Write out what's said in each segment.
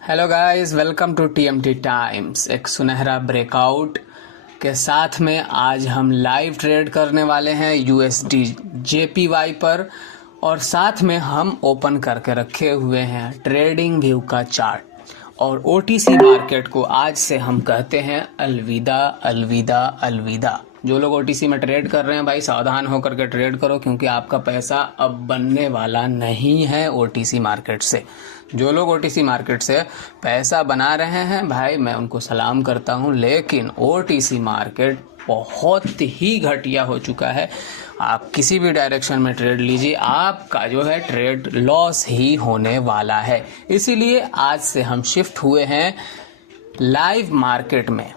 Hello guys, welcome to TMT Times. एक सुनहरा breakout के साथ में आज हम लाइव ट्रेड करने वाले हैं यूएसडी जेपीवाई पर, और साथ में हम ओपन करके रखे हुए हैं ट्रेडिंग व्यू का चार्ट। और ओटीसी मार्केट को आज से हम कहते हैं अलविदा अलविदा अलविदा। जो लोग ओटीसी में ट्रेड कर रहे हैं भाई, सावधान होकर के ट्रेड करो, क्योंकि आपका पैसा अब बनने वाला नहीं है ओटीसी मार्केट से। जो लोग ओटीसी मार्केट से पैसा बना रहे हैं भाई, मैं उनको सलाम करता हूं, लेकिन ओटीसी मार्केट बहुत ही घटिया हो चुका है। आप किसी भी डायरेक्शन में ट्रेड लीजिए, आपका जो है ट्रेड लॉस ही होने वाला है। इसीलिए आज से हम शिफ्ट हुए हैं लाइव मार्केट में,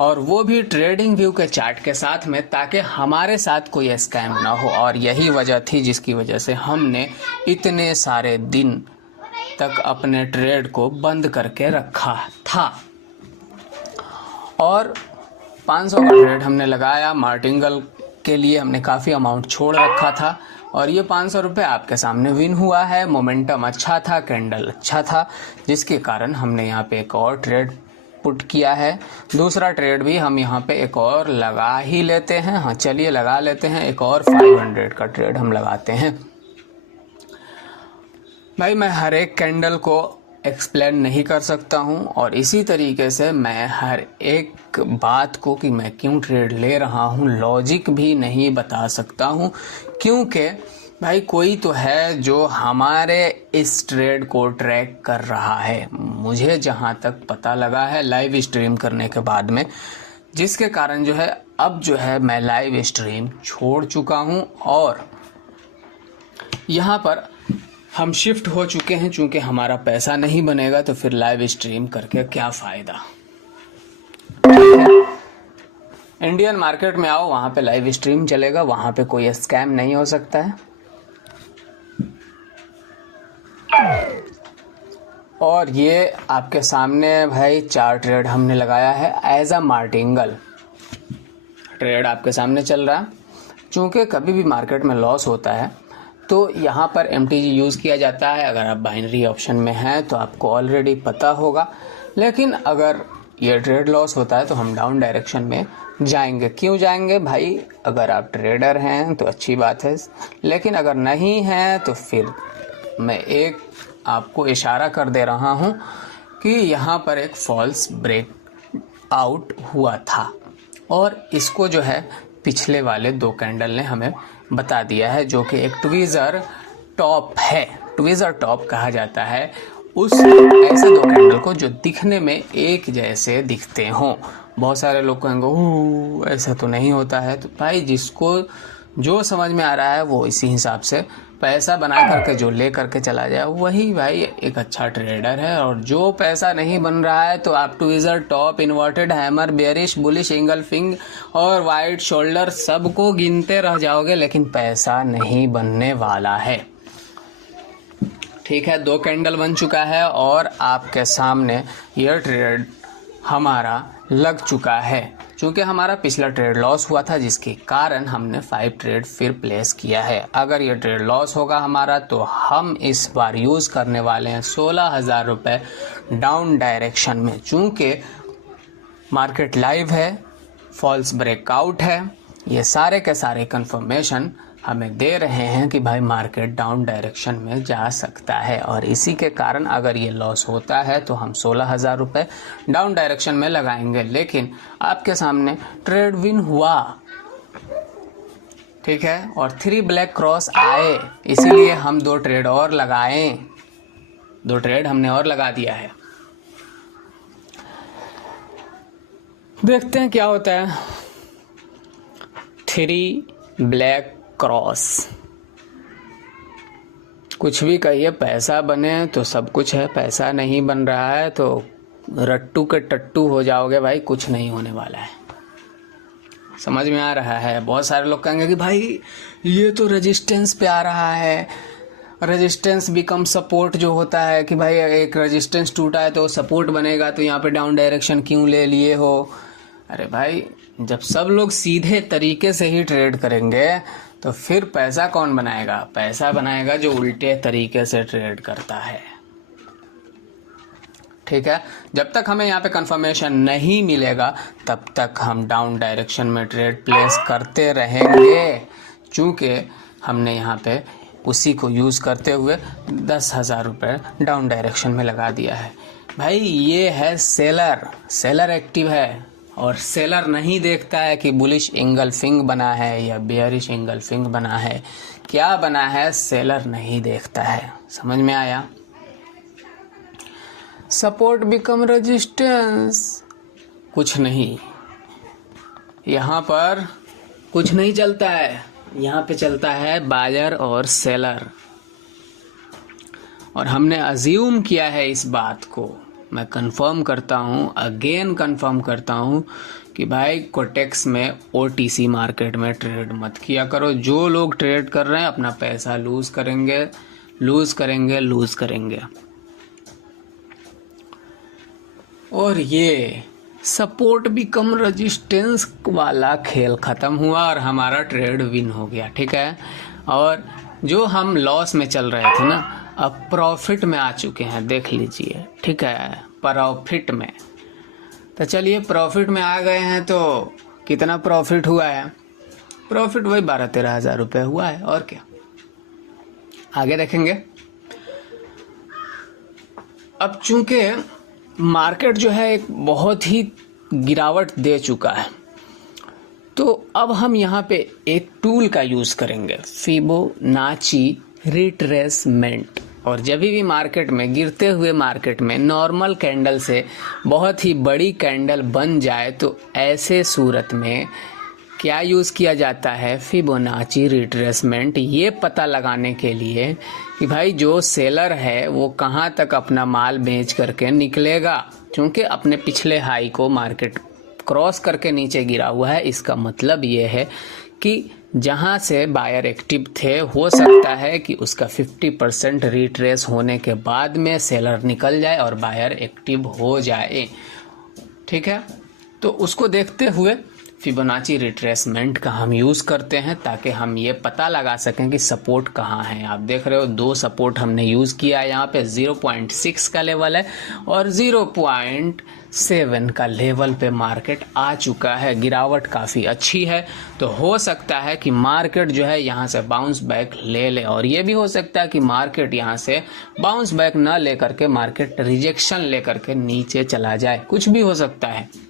और वो भी ट्रेडिंग व्यू के चार्ट के साथ में, ताकि हमारे साथ कोई स्कैम ना हो। और यही वजह थी जिसकी वजह से हमने इतने सारे दिन तक अपने ट्रेड को बंद करके रखा था। और 500 का ट्रेड हमने लगाया। मार्टिंगल के लिए हमने काफ़ी अमाउंट छोड़ रखा था, और ये 500 रुपये आपके सामने विन हुआ है। मोमेंटम अच्छा था, कैंडल अच्छा था, जिसके कारण हमने यहाँ पे एक और ट्रेड पुट किया है। दूसरा ट्रेड भी हम यहाँ पे एक और लगा ही लेते हैं। हाँ चलिए लगा लेते हैं, एक और 500 का ट्रेड हम लगाते हैं। भाई मैं हर एक कैंडल को एक्सप्लेन नहीं कर सकता हूँ, और इसी तरीके से मैं हर एक बात को कि मैं क्यों ट्रेड ले रहा हूँ लॉजिक भी नहीं बता सकता हूँ, क्योंकि भाई कोई तो है जो हमारे इस ट्रेड को ट्रैक कर रहा है। मुझे जहाँ तक पता लगा है लाइव स्ट्रीम करने के बाद में, जिसके कारण जो है अब जो है मैं लाइव स्ट्रीम छोड़ चुका हूँ, और यहाँ पर हम शिफ्ट हो चुके हैं। चूंकि हमारा पैसा नहीं बनेगा तो फिर लाइव स्ट्रीम करके क्या फ़ायदा। इंडियन मार्केट में आओ, वहाँ पे लाइव स्ट्रीम चलेगा, वहाँ पे कोई स्कैम नहीं हो सकता है। और ये आपके सामने भाई 4 ट्रेड हमने लगाया है एज अ मार्टिंगल ट्रेड आपके सामने चल रहा है। चूँकि कभी भी मार्केट में लॉस होता है तो यहाँ पर MTG यूज़ किया जाता है। अगर आप बाइनरी ऑप्शन में हैं तो आपको ऑलरेडी पता होगा, लेकिन अगर ये ट्रेड लॉस होता है तो हम डाउन डायरेक्शन में जाएंगे। क्यों जाएंगे भाई? अगर आप ट्रेडर हैं तो अच्छी बात है, लेकिन अगर नहीं हैं तो फिर मैं एक आपको इशारा कर दे रहा हूँ कि यहाँ पर एक फॉल्स ब्रेक आउट हुआ था, और इसको जो है पिछले वाले 2 कैंडल ने हमें बता दिया है, जो कि एक ट्वीज़र टॉप है। ट्वीज़र टॉप कहा जाता है उस ऐसे 2 कैंडल को जो दिखने में एक जैसे दिखते हों। बहुत सारे लोग कहेंगे ऐसा तो नहीं होता है। तो भाई जिसको जो समझ में आ रहा है वो इसी हिसाब से पैसा बना करके जो ले करके चला जाए वही भाई एक अच्छा ट्रेडर है। और जो पैसा नहीं बन रहा है तो आप tweezer top, inverted hammer, bearish, bullish, engulfing और वाइट शोल्डर सबको गिनते रह जाओगे, लेकिन पैसा नहीं बनने वाला है। ठीक है, 2 कैंडल बन चुका है और आपके सामने यह ट्रेड हमारा लग चुका है। चूँकि हमारा पिछला ट्रेड लॉस हुआ था, जिसके कारण हमने 5 ट्रेड फिर प्लेस किया है। अगर ये ट्रेड लॉस होगा हमारा तो हम इस बार यूज़ करने वाले हैं 16,000 रुपये डाउन डायरेक्शन में। चूँकि मार्केट लाइव है, फॉल्स ब्रेकआउट है, ये सारे के सारे कंफर्मेशन हमें दे रहे हैं कि भाई मार्केट डाउन डायरेक्शन में जा सकता है। और इसी के कारण अगर ये लॉस होता है तो हम 16,000 रुपये डाउन डायरेक्शन में लगाएंगे। लेकिन आपके सामने ट्रेड विन हुआ, ठीक है, और 3 ब्लैक क्रॉस आए, इसीलिए हम 2 ट्रेड और लगाए। 2 ट्रेड हमने और लगा दिया है। देखते हैं क्या होता है। 3 ब्लैक क्रॉस, कुछ भी कहिए, पैसा बने तो सब कुछ है, पैसा नहीं बन रहा है तो रट्टू के टट्टू हो जाओगे भाई, कुछ नहीं होने वाला है। समझ में आ रहा है? बहुत सारे लोग कहेंगे कि भाई ये तो रेजिस्टेंस पे आ रहा है, रेजिस्टेंस बिकम सपोर्ट जो होता है कि भाई एक रेजिस्टेंस टूटा है तो सपोर्ट बनेगा, तो यहाँ पे डाउन डायरेक्शन क्यों ले लिए हो? अरे भाई, जब सब लोग सीधे तरीके से ही ट्रेड करेंगे तो फिर पैसा कौन बनाएगा? पैसा बनाएगा जो उल्टे तरीके से ट्रेड करता है। ठीक है। जब तक हमें यहाँ पे कंफर्मेशन नहीं मिलेगा तब तक हम डाउन डायरेक्शन में ट्रेड प्लेस करते रहेंगे, चूँकि हमने यहाँ पे उसी को यूज़ करते हुए 10,000 रुपये डाउन डायरेक्शन में लगा दिया है। भाई ये है सेलर एक्टिव है, और सेलर नहीं देखता है कि बुलिश इंगल्फिंग बना है या बेयरिश इंगल्फिंग बना है, क्या बना है सेलर नहीं देखता है। समझ में आया? सपोर्ट बिकम रेजिस्टेंस, कुछ नहीं, यहाँ पर कुछ नहीं चलता है, यहाँ पे चलता है बायर और सेलर। और हमने अज्यूम किया है इस बात को, मैं कंफर्म करता हूँ, अगेन कंफर्म करता हूँ कि भाई कोटेक्स में ओटीसी मार्केट में ट्रेड मत किया करो। जो लोग ट्रेड कर रहे हैं अपना पैसा लूज करेंगे। और ये सपोर्ट बिकम रेजिस्टेंस वाला खेल ख़त्म हुआ और हमारा ट्रेड विन हो गया, ठीक है। और जो हम लॉस में चल रहे थे ना, अब प्रॉफिट में आ चुके हैं, देख लीजिए, ठीक है, प्रॉफिट में। तो चलिए प्रॉफिट में आ गए हैं, तो कितना प्रॉफिट हुआ है? प्रॉफिट वही 12-13 हज़ार रुपये हुआ है, और क्या, आगे देखेंगे। अब चूंकि मार्केट जो है एक बहुत ही गिरावट दे चुका है, तो अब हम यहाँ पे एक टूल का यूज़ करेंगे, फिबोनाची रिट्रेसमेंट। और जब भी मार्केट में, गिरते हुए मार्केट में नॉर्मल कैंडल से बहुत ही बड़ी कैंडल बन जाए, तो ऐसे सूरत में क्या यूज़ किया जाता है? फिबोनाची रिट्रेसमेंट, ये पता लगाने के लिए कि भाई जो सेलर है वो कहाँ तक अपना माल बेच करके निकलेगा, क्योंकि अपने पिछले हाई को मार्केट क्रॉस करके नीचे गिरा हुआ है। इसका मतलब ये है कि जहाँ से बायर एक्टिव थे, हो सकता है कि उसका 50% रिट्रेस होने के बाद में सेलर निकल जाए और बायर एक्टिव हो जाए, ठीक है। तो उसको देखते हुए फिबोनाची रिट्रेसमेंट का हम यूज़ करते हैं, ताकि हम ये पता लगा सकें कि सपोर्ट कहाँ है। आप देख रहे हो 2 सपोर्ट हमने यूज़ किया है, यहाँ पे 0.6 का लेवल है और 0.7 का लेवल पे मार्केट आ चुका है। गिरावट काफ़ी अच्छी है, तो हो सकता है कि मार्केट जो है यहाँ से बाउंस बैक ले ले, और ये भी हो सकता है कि मार्केट यहाँ से बाउंस बैक ना ले करके मार्केट रिजेक्शन ले करके नीचे चला जाए, कुछ भी हो सकता है।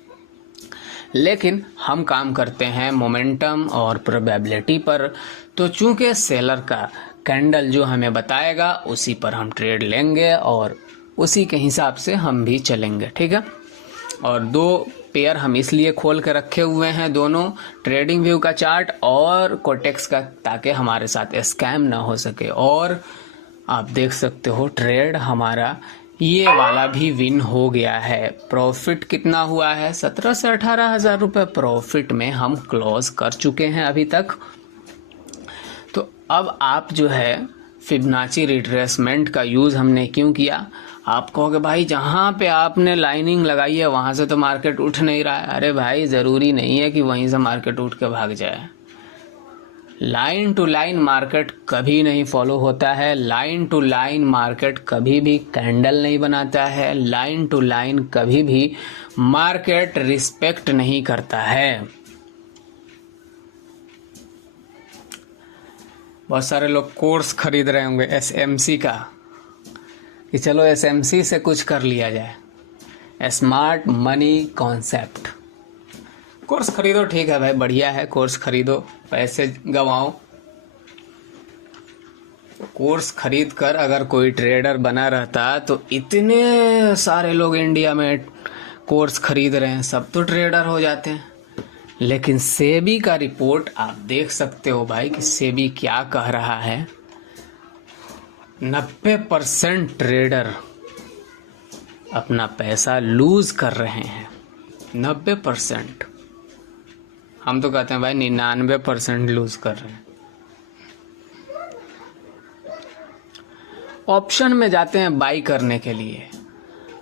लेकिन हम काम करते हैं मोमेंटम और प्रोबेबिलिटी पर, तो चूंकि सेलर का कैंडल जो हमें बताएगा उसी पर हम ट्रेड लेंगे और उसी के हिसाब से हम भी चलेंगे, ठीक है। और 2 पेयर हम इसलिए खोल के रखे हुए हैं, दोनों ट्रेडिंग व्यू का चार्ट और कोटेक्स का, ताकि हमारे साथ स्कैम ना हो सके। और आप देख सकते हो ट्रेड हमारा ये वाला भी विन हो गया है। प्रॉफिट कितना हुआ है? 17 से 18 हज़ार रुपये प्रॉफिट में हम क्लोज कर चुके हैं अभी तक। तो अब आप जो है फिबोनाची रिट्रेसमेंट का यूज़ हमने क्यों किया? आप कहोगे भाई जहाँ पे आपने लाइनिंग लगाई है वहाँ से तो मार्केट उठ नहीं रहा है। अरे भाई ज़रूरी नहीं है कि वहीं से मार्केट उठ के भाग जाए। लाइन टू लाइन मार्केट कभी नहीं फॉलो होता है, लाइन टू लाइन मार्केट कभी भी कैंडल नहीं बनाता है, लाइन टू लाइन कभी भी मार्केट रिस्पेक्ट नहीं करता है। बहुत सारे लोग कोर्स खरीद रहे होंगे एसएमसी का, कि चलो एसएमसी से कुछ कर लिया जाए, स्मार्ट मनी कॉन्सेप्ट। कोर्स खरीदो, ठीक है भाई, बढ़िया है, कोर्स खरीदो, पैसे गंवाओ। कोर्स खरीद कर अगर कोई ट्रेडर बना रहता तो इतने सारे लोग इंडिया में कोर्स खरीद रहे हैं, सब तो ट्रेडर हो जाते हैं। लेकिन सेबी का रिपोर्ट आप देख सकते हो भाई कि सेबी क्या कह रहा है। 90% ट्रेडर अपना पैसा लूज कर रहे हैं। 90%, हम तो कहते हैं भाई 99% लूज कर रहे हैं। ऑप्शन में जाते हैं बाई करने के लिए।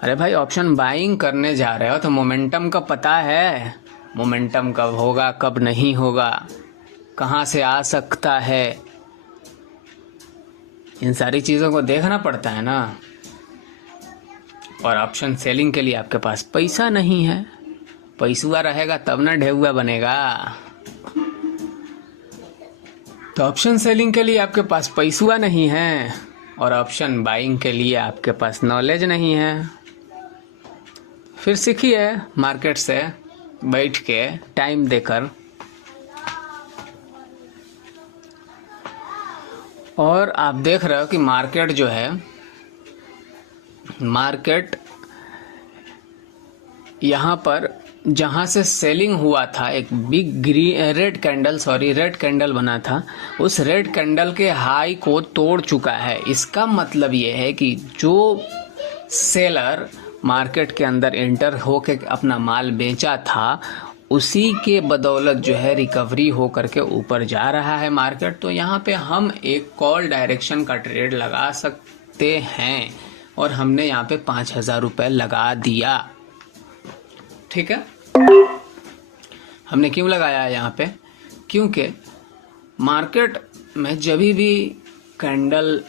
अरे भाई ऑप्शन बाइंग करने जा रहे हो तो मोमेंटम का पता है, मोमेंटम कब होगा कब नहीं होगा, कहाँ से आ सकता है, इन सारी चीज़ों को देखना पड़ता है ना। और ऑप्शन सेलिंग के लिए आपके पास पैसा नहीं है। पैसुआ रहेगा तब ना ढेउआ बनेगा। तो ऑप्शन सेलिंग के लिए आपके पास पैसुआ नहीं है और ऑप्शन बाइंग के लिए आपके पास नॉलेज नहीं है। फिर सीखिए मार्केट से बैठ के टाइम देकर। और आप देख रहे हो कि मार्केट जो है, मार्केट यहाँ पर जहाँ से सेलिंग हुआ था एक बिग रेड कैंडल बना था, उस रेड कैंडल के हाई को तोड़ चुका है। इसका मतलब ये है कि जो सेलर मार्केट के अंदर एंटर होके अपना माल बेचा था, उसी के बदौलत जो है रिकवरी हो करके ऊपर जा रहा है मार्केट। तो यहाँ पे हम एक कॉल डायरेक्शन का ट्रेड लगा सकते हैं और हमने यहाँ पे 5,000 रुपये लगा दिया। ठीक है, हमने क्यों लगाया है यहाँ पे? क्योंकि मार्केट में जब भी कैंडल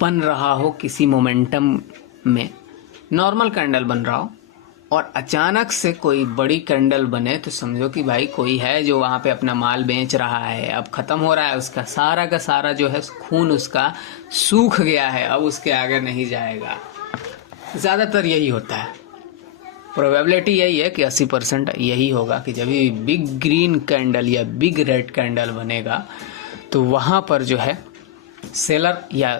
बन रहा हो, किसी मोमेंटम में नॉर्मल कैंडल बन रहा हो और अचानक से कोई बड़ी कैंडल बने, तो समझो कि भाई कोई है जो वहाँ पे अपना माल बेच रहा है। अब ख़त्म हो रहा है उसका सारा का सारा जो है खून उसका सूख गया है, अब उसके आगे नहीं जाएगा। ज़्यादातर यही होता है। प्रोबेबिलिटी यही है कि 80% यही होगा कि जब भी बिग ग्रीन कैंडल या बिग रेड कैंडल बनेगा तो वहाँ पर जो है सेलर या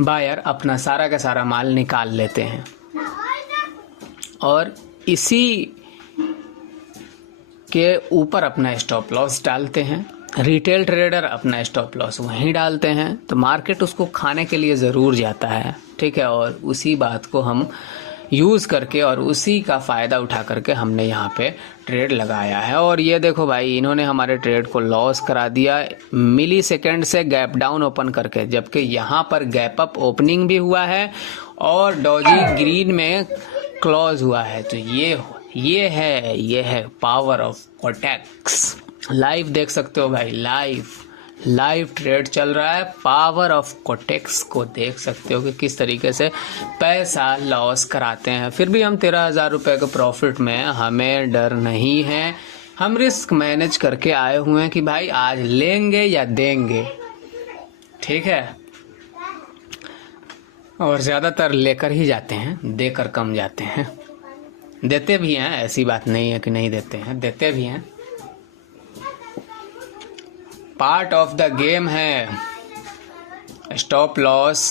बायर अपना सारा का सारा माल निकाल लेते हैं और इसी के ऊपर अपना स्टॉप लॉस डालते हैं। रिटेल ट्रेडर अपना स्टॉप लॉस वहीं डालते हैं, तो मार्केट उसको खाने के लिए ज़रूर जाता है। ठीक है, और उसी बात को हम यूज़ करके और उसी का फ़ायदा उठा करके हमने यहाँ पे ट्रेड लगाया है। और ये देखो भाई, इन्होंने हमारे ट्रेड को लॉस करा दिया मिली सेकेंड से गैप डाउन ओपन करके, जबकि यहाँ पर गैप अप ओपनिंग भी हुआ है और डॉजी ग्रीन में क्लोज हुआ है। तो ये है पावर ऑफ कोटेक्स। लाइव देख सकते हो भाई, लाइव ट्रेड चल रहा है। पावर ऑफ कोटेक्स को देख सकते हो कि किस तरीके से पैसा लॉस कराते हैं। फिर भी हम 13,000 रुपये के प्रॉफिट में, हमें डर नहीं है। हम रिस्क मैनेज करके आए हुए हैं कि भाई आज लेंगे या देंगे। ठीक है, और ज़्यादातर लेकर ही जाते हैं, देकर कम जाते हैं। देते भी हैं, ऐसी बात नहीं है कि नहीं देते हैं, देते भी हैं। पार्ट ऑफ द गेम है। स्टॉप लॉस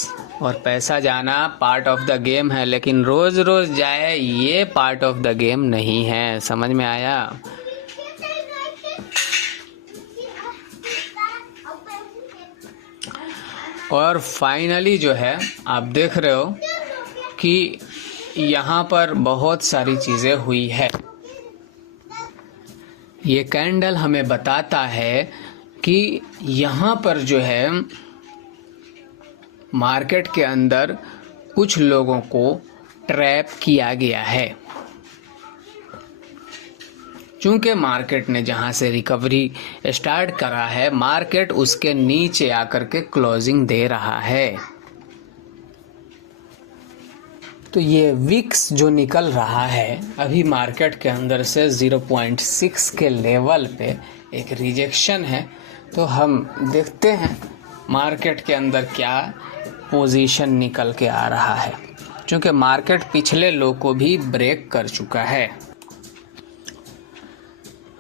और पैसा जाना पार्ट ऑफ द गेम है, लेकिन रोज रोज जाए ये पार्ट ऑफ द गेम नहीं है। समझ में आया? और फाइनली जो है आप देख रहे हो कि यहाँ पर बहुत सारी चीज़ें हुई है। ये कैंडल हमें बताता है कि यहाँ पर जो है मार्केट के अंदर कुछ लोगों को ट्रैप किया गया है। चूंकि मार्केट ने जहां से रिकवरी स्टार्ट करा है, मार्केट उसके नीचे आकर के क्लोजिंग दे रहा है। तो ये विक्स जो निकल रहा है अभी मार्केट के अंदर से 0.6 के लेवल पे एक रिजेक्शन है। तो हम देखते हैं मार्केट के अंदर क्या पोजीशन निकल के आ रहा है, क्योंकि मार्केट पिछले लो को भी ब्रेक कर चुका है।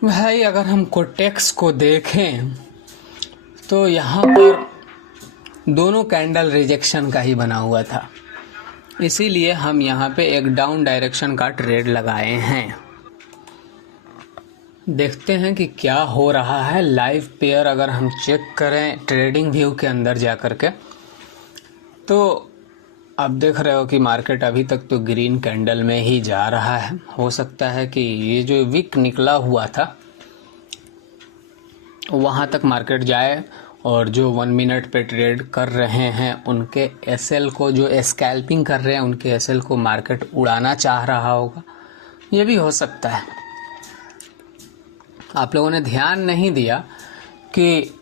भाई अगर हम कोटेक्स को देखें तो यहाँ पर दोनों कैंडल रिजेक्शन का ही बना हुआ था, इसीलिए हम यहाँ पे एक डाउन डायरेक्शन का ट्रेड लगाए हैं। देखते हैं कि क्या हो रहा है। लाइव पेयर अगर हम चेक करें ट्रेडिंग व्यू के अंदर जा कर के, तो आप देख रहे हो कि मार्केट अभी तक तो ग्रीन कैंडल में ही जा रहा है। हो सकता है कि ये जो विक निकला हुआ था वहाँ तक मार्केट जाए और जो 1 मिनट पे ट्रेड कर रहे हैं उनके एसएल को, जो स्कैल्पिंग कर रहे हैं उनके एसएल को मार्केट उड़ाना चाह रहा होगा। ये भी हो सकता है। आप लोगों ने ध्यान नहीं दिया कि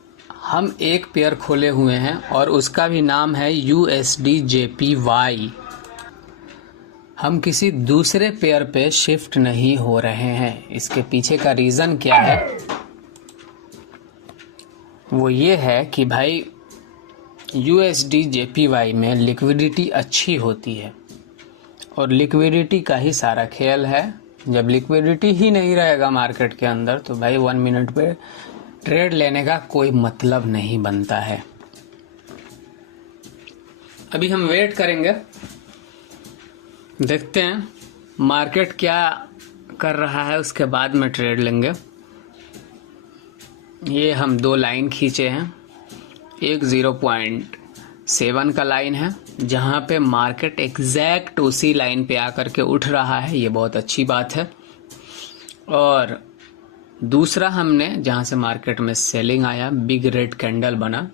हम एक पेयर खोले हुए हैं और उसका भी नाम है USDJPY। हम किसी दूसरे पेयर पे शिफ्ट नहीं हो रहे हैं। इसके पीछे का रीज़न क्या है? वो ये है कि भाई USD JPY में लिक्विडिटी अच्छी होती है और लिक्विडिटी का ही सारा खेल है। जब लिक्विडिटी ही नहीं रहेगा मार्केट के अंदर तो भाई 1 मिनट पे ट्रेड लेने का कोई मतलब नहीं बनता है। अभी हम वेट करेंगे, देखते हैं मार्केट क्या कर रहा है, उसके बाद में ट्रेड लेंगे। ये हम 2 लाइन खींचे हैं। एक 0.7 का लाइन है जहां पे मार्केट एग्जैक्ट उसी लाइन पे आकर के उठ रहा है, ये बहुत अच्छी बात है। और दूसरा हमने जहां से मार्केट में सेलिंग आया, बिग रेड कैंडल बना,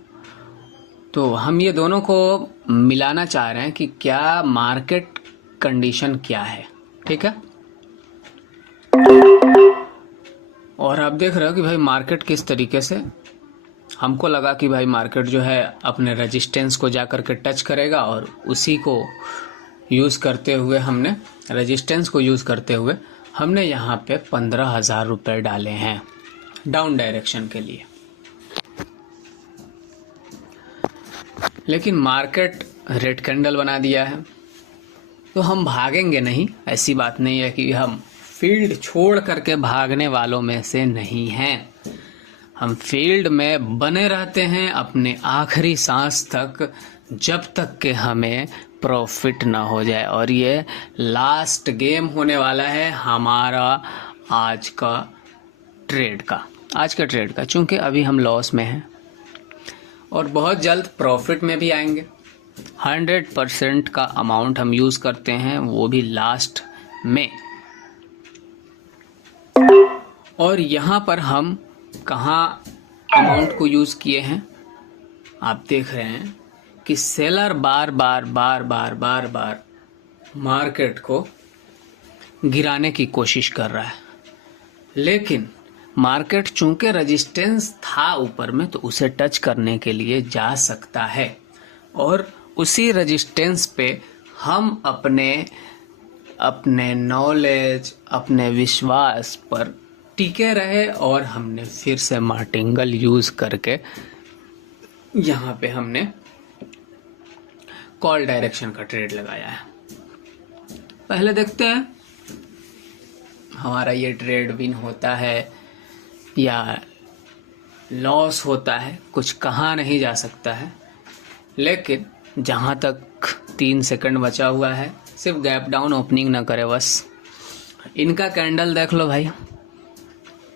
तो हम ये दोनों को मिलाना चाह रहे हैं कि क्या मार्केट कंडीशन क्या है। ठीक है, और आप देख रहे हो कि भाई मार्केट किस तरीके से, हमको लगा कि भाई मार्केट जो है अपने रेजिस्टेंस को जाकर के टच करेगा और उसी को यूज़ करते हुए हमने रेजिस्टेंस को यूज़ करते हुए हमने यहाँ पे 15,000 रुपये डाले हैं डाउन डायरेक्शन के लिए। लेकिन मार्केट रेड कैंडल बना दिया है तो हम भागेंगे नहीं। ऐसी बात नहीं है कि हम फील्ड छोड़ करके भागने वालों में से नहीं हैं। हम फील्ड में बने रहते हैं अपने आखिरी सांस तक, जब तक कि हमें प्रॉफिट ना हो जाए। और ये लास्ट गेम होने वाला है हमारा आज का ट्रेड का, चूँकि अभी हम लॉस में हैं और बहुत जल्द प्रॉफिट में भी आएंगे। 100% का अमाउंट हम यूज़ करते हैं, वो भी लास्ट में। और यहाँ पर हम कहाँ अमाउंट को यूज़ किए हैं, आप देख रहे हैं कि सेलर बार बार मार्केट को गिराने की कोशिश कर रहा है। लेकिन मार्केट चूंकि रेजिस्टेंस था ऊपर में तो उसे टच करने के लिए जा सकता है और उसी रेजिस्टेंस पे हम अपने नॉलेज, अपने विश्वास पर टिके रहे और हमने फिर से मार्टिंगल यूज़ करके यहाँ पे हमने कॉल डायरेक्शन का ट्रेड लगाया है। पहले देखते हैं हमारा ये ट्रेड विन होता है या लॉस होता है। कुछ कहा नहीं जा सकता है, लेकिन जहाँ तक 3 सेकंड बचा हुआ है, सिर्फ गैप डाउन ओपनिंग ना करे बस। इनका कैंडल देख लो भाई,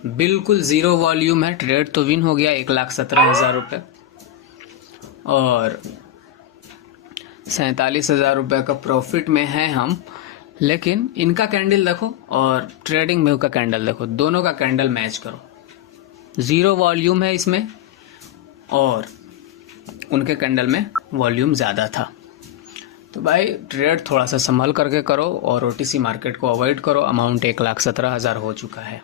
बिल्कुल ज़ीरो वॉल्यूम है। ट्रेड तो विन हो गया 1,17,000 रुपये और 47,000 रुपये का प्रॉफिट में है हम। लेकिन इनका कैंडल देखो और ट्रेडिंग व्यू का कैंडल देखो, दोनों का कैंडल मैच करो। ज़ीरो वॉल्यूम है इसमें और उनके कैंडल में वॉल्यूम ज़्यादा था। तो भाई ट्रेड थोड़ा सा संभल करके करो और OTC मार्केट को अवॉइड करो। अमाउंट 1,17,000 हो चुका है।